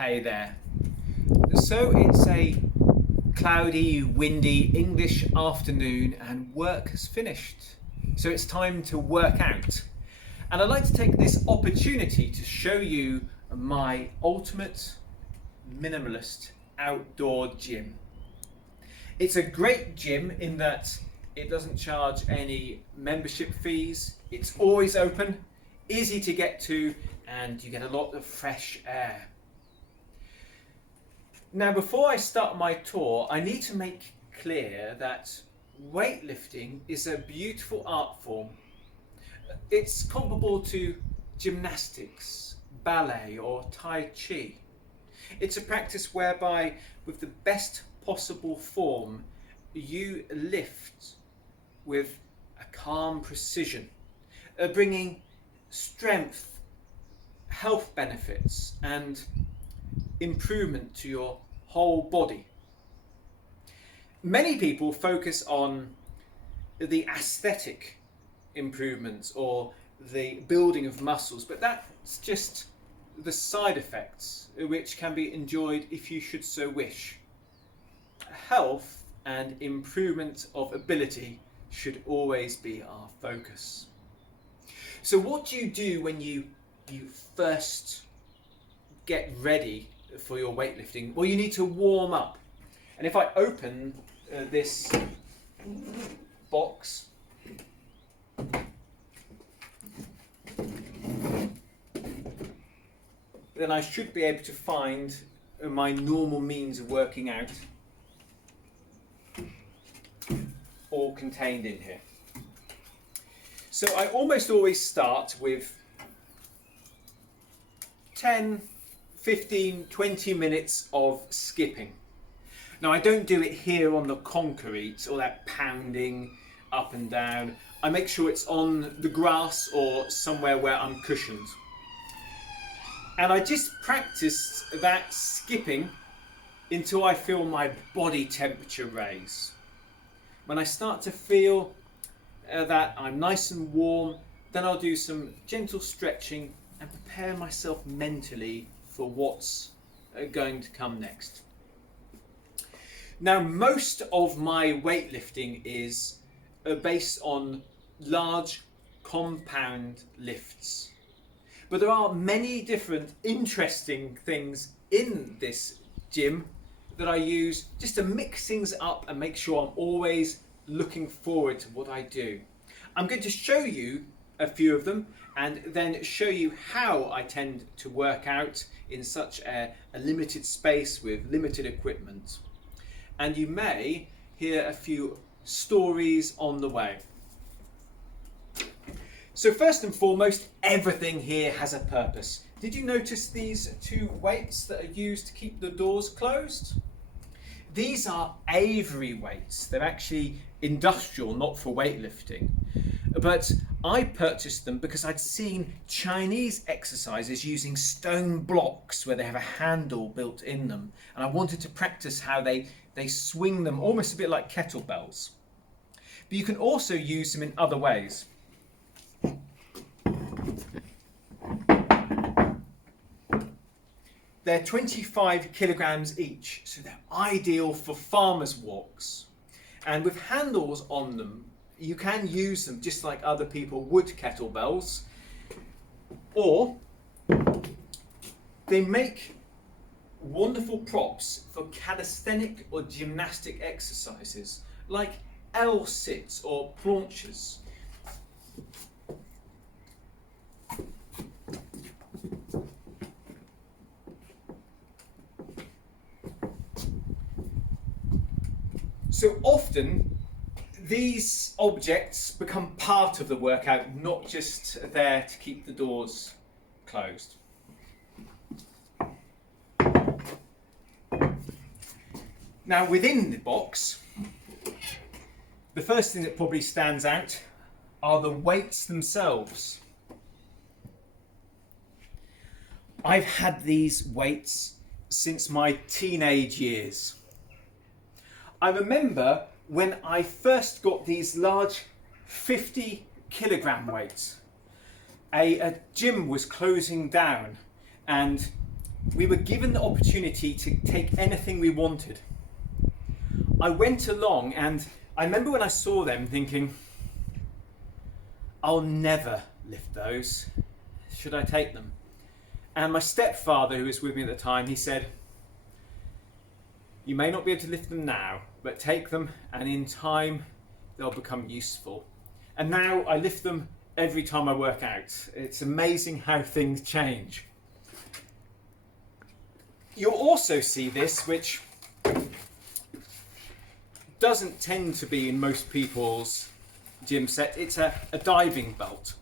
Hey there. So it's a cloudy, windy English afternoon and work has finished. So it's time to work out. And I'd like to take this opportunity to show you my ultimate minimalist outdoor gym. It's a great gym in that it doesn't charge any membership fees. It's always open, easy to get to, and you get a lot of fresh air. Now, before I start my tour, I need to make clear that weightlifting is a beautiful art form. It's comparable to gymnastics, ballet, or Tai Chi. It's a practice whereby, with the best possible form, you lift with a calm precision, bringing strength, health benefits, and improvement to your whole body. Many people focus on the aesthetic improvements or the building of muscles, but that's just the side effects which can be enjoyed if you should so wish. Health and improvement of ability should always be our focus. So what do you do when you first get ready for your weightlifting? Well, you need to warm up. And if I open this box, then I should be able to find my normal means of working out all contained in here. So I almost always start with 10, 15, 20 minutes of skipping. Now, I don't do it here on the concrete, all that pounding up and down. I make sure it's on the grass or somewhere where I'm cushioned. And I just practice that skipping until I feel my body temperature raise. When I start to feel that I'm nice and warm, then I'll do some gentle stretching and prepare myself mentally for what's going to come next. Now, most of my weightlifting is based on large compound lifts. But there are many different interesting things in this gym that I use just to mix things up and make sure I'm always looking forward to what I do. I'm going to show you a few of them and then show you how I tend to work out in such a limited space with limited equipment. And you may hear a few stories on the way. So first and foremost, everything here has a purpose. Did you notice these two weights that are used to keep the doors closed? These are Avery weights. They're actually industrial, not for weightlifting. But I purchased them because I'd seen Chinese exercises using stone blocks where they have a handle built in them. And I wanted to practice how they swing them almost a bit like kettlebells. But you can also use them in other ways. They're 25 kilograms each, so they're ideal for farmers' walks. And with handles on them, you can use them just like other people would kettlebells. Or they make wonderful props for calisthenic or gymnastic exercises like L-sits or planches. So often these objects become part of the workout, not just there to keep the doors closed. Now, within the box, the first thing that probably stands out are the weights themselves. I've had these weights since my teenage years. I remember when I first got these large 50 kilogram weights. A gym was closing down and we were given the opportunity to take anything we wanted. I went along and I remember when I saw them thinking, I'll never lift those. Should I take them? And my stepfather, who was with me at the time, he said, you may not be able to lift them now, but take them and in time they'll become useful. And now I lift them every time I work out. It's amazing how things change. You'll also see this, which doesn't tend to be in most people's gym set. It's a diving belt.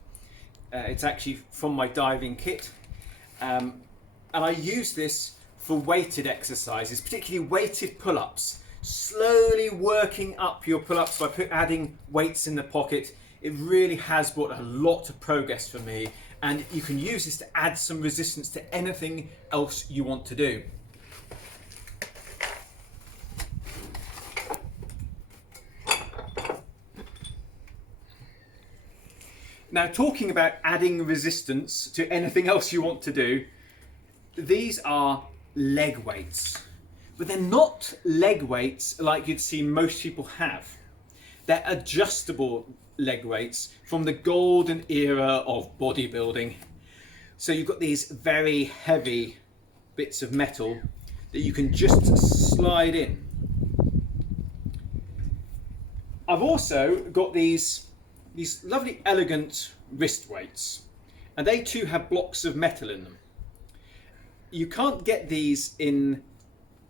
It's actually from my diving kit. And I use this for weighted exercises, particularly weighted pull-ups. Slowly working up your pull-ups by adding weights in the pocket. It really has brought a lot of progress for me, and you can use this to add some resistance to anything else you want to do. Now, talking about adding resistance to anything else you want to do, these are leg weights. But they're not leg weights like you'd see most people have. They're adjustable leg weights from the golden era of bodybuilding. So you've got these very heavy bits of metal that you can just slide in. I've also got these lovely elegant wrist weights, and they too have blocks of metal in them. You can't get these in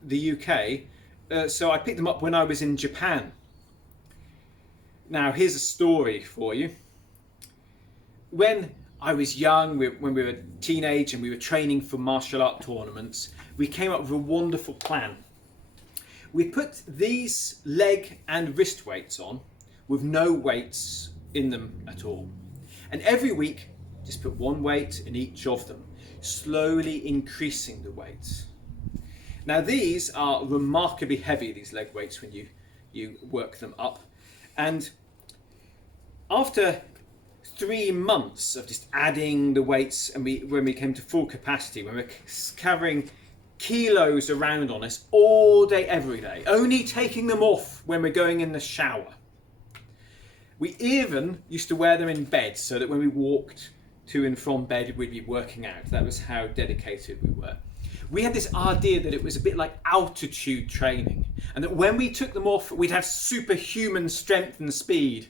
the UK, so I picked them up when I was in Japan. Now here's a story for you. When I was young, when we were teenage and we were training for martial art tournaments, we came up with a wonderful plan. We put these leg and wrist weights on with no weights in them at all. And every week, just put one weight in each of them, slowly increasing the weights. Now these are remarkably heavy, these leg weights, when you work them up. And after 3 months of just adding the weights, and when we came to full capacity, when we're carrying kilos around on us all day, every day, only taking them off when we're going in the shower. We even used to wear them in bed so that when we walked to and from bed, we'd be working out. That was how dedicated we were. We had this idea that it was a bit like altitude training, and that when we took them off, we'd have superhuman strength and speed.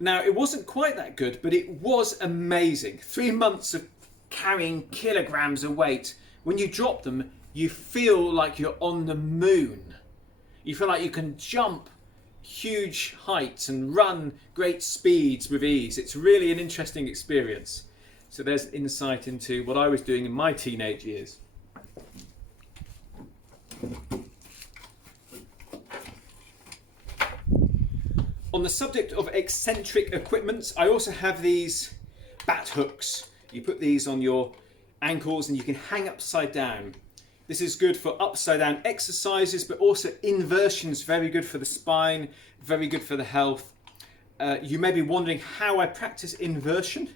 Now, it wasn't quite that good, but it was amazing. 3 months of carrying kilograms of weight. When you drop them, you feel like you're on the moon. You feel like you can jump huge heights and run great speeds with ease. It's really an interesting experience. So there's insight into what I was doing in my teenage years. On the subject of eccentric equipment, I also have these bat hooks. You put these on your ankles and you can hang upside down. This is good for upside down exercises, but also inversions, very good for the spine, very good for the health. You may be wondering how I practice inversion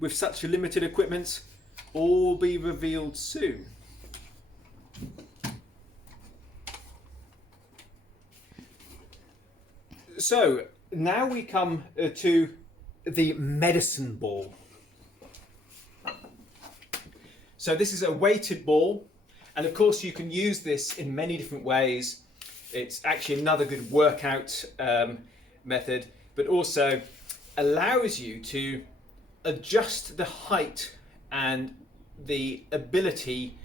with such a limited equipment. All be revealed soon. So now we come to the medicine ball. So this is a weighted ball, and of course you can use this in many different ways. It's actually another good workout method, but also allows you to adjust the height and the ability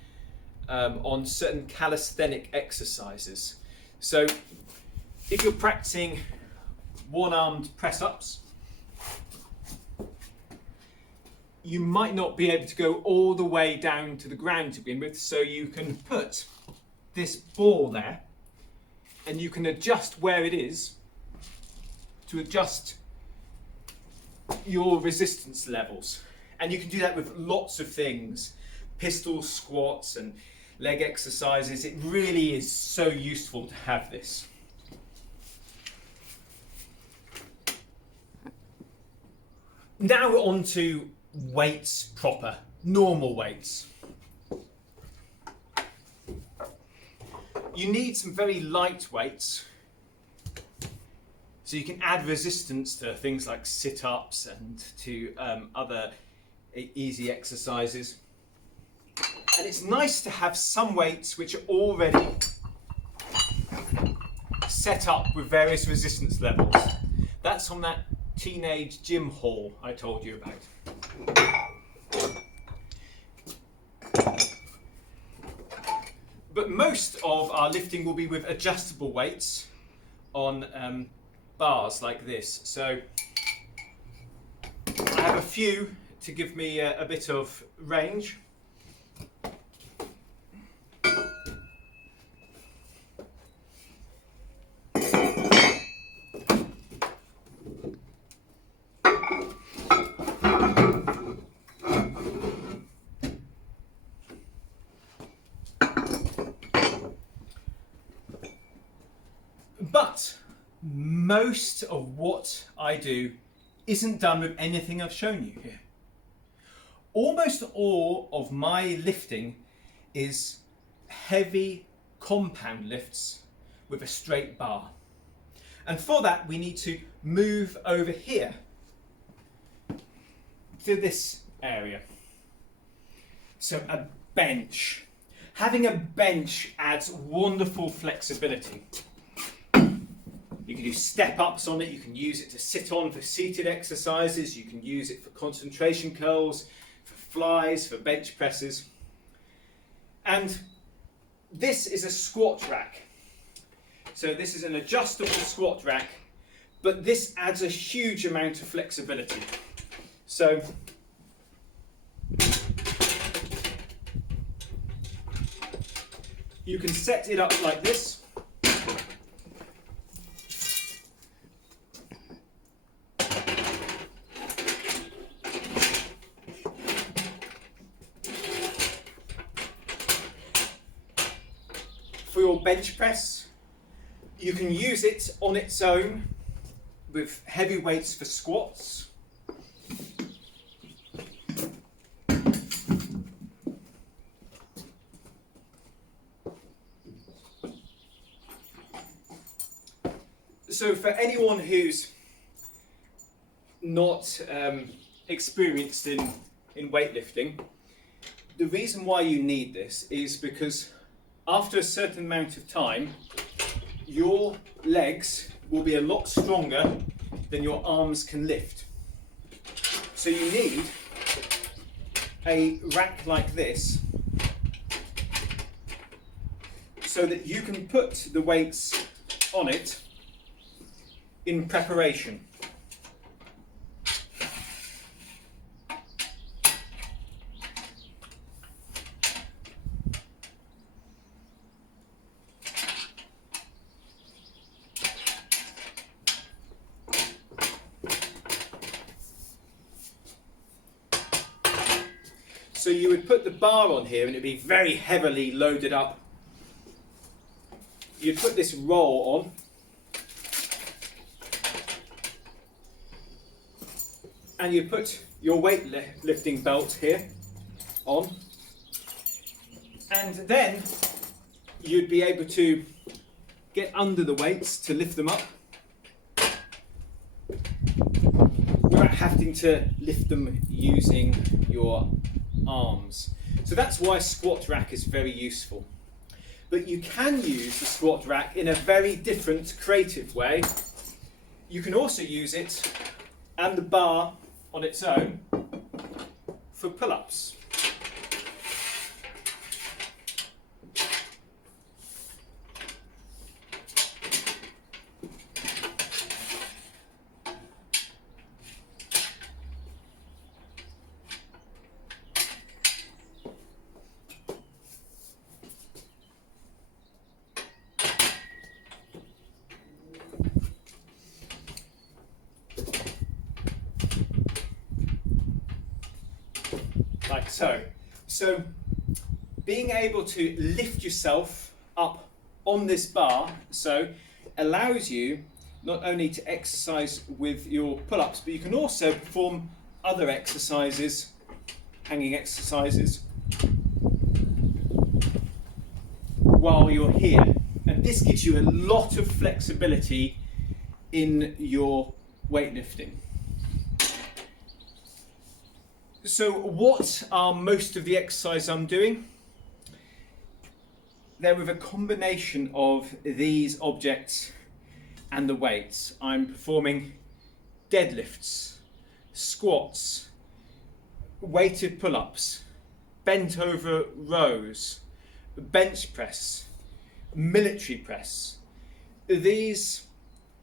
on certain calisthenic exercises. So if you're practicing one-armed press-ups, you might not be able to go all the way down to the ground to begin with, so you can put this ball there and you can adjust where it is to adjust your resistance levels. And you can do that with lots of things, pistol squats and leg exercises. It really is so useful to have this. Now we're on to weights proper, normal weights. You need some very light weights, so you can add resistance to things like sit-ups and to other easy exercises. And it's nice to have some weights which are already set up with various resistance levels. That's on that teenage gym haul I told you about. But most of our lifting will be with adjustable weights on bars like this. So I have a few to give me a bit of range. But most of what I do isn't done with anything I've shown you here. Almost all of my lifting is heavy compound lifts with a straight bar. And for that we need to move over here to this area. So a bench. Having a bench adds wonderful flexibility. You can do step-ups on it, you can use it to sit on for seated exercises, you can use it for concentration curls, for flies, for bench presses. And this is a squat rack. So this is an adjustable squat rack, but this adds a huge amount of flexibility. So you can set it up like this. For your bench press, you can use it on its own with heavy weights for squats. So for anyone who's not experienced in weightlifting, the reason why you need this is because after a certain amount of time, your legs will be a lot stronger than your arms can lift. So you need a rack like this so that you can put the weights on it in preparation. So you would put the bar on here and it'd be very heavily loaded up. You'd put this roll on. And you put your weightlifting belt here on. And then you'd be able to get under the weights to lift them up without having to lift them using your arms. So that's why squat rack is very useful. But you can use the squat rack in a very different, creative way. You can also use it and the bar on its own for pull-ups. Like so. So being able to lift yourself up on this bar allows you not only to exercise with your pull-ups, but you can also perform other exercises, hanging exercises, while you're here. and this gives you a lot of flexibility in your weightlifting. So what are most of the exercises I'm doing? They're with a combination of these objects and the weights. I'm performing deadlifts, squats, weighted pull-ups, bent over rows, bench press, military press. These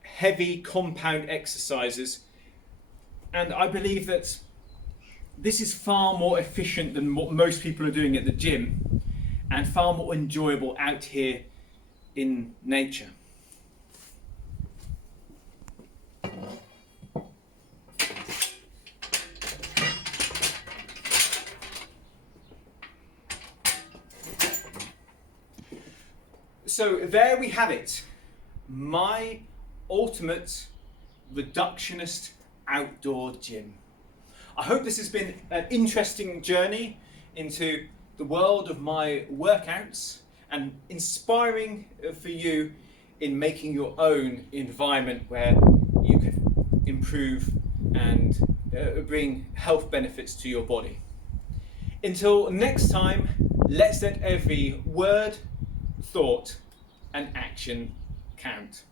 heavy compound exercises, and I believe that this is far more efficient than what most people are doing at the gym and far more enjoyable out here in nature. So there we have it, my ultimate reductionist outdoor gym. I hope this has been an interesting journey into the world of my workouts and inspiring for you in making your own environment where you can improve and bring health benefits to your body. Until next time, let's let every word, thought and action count.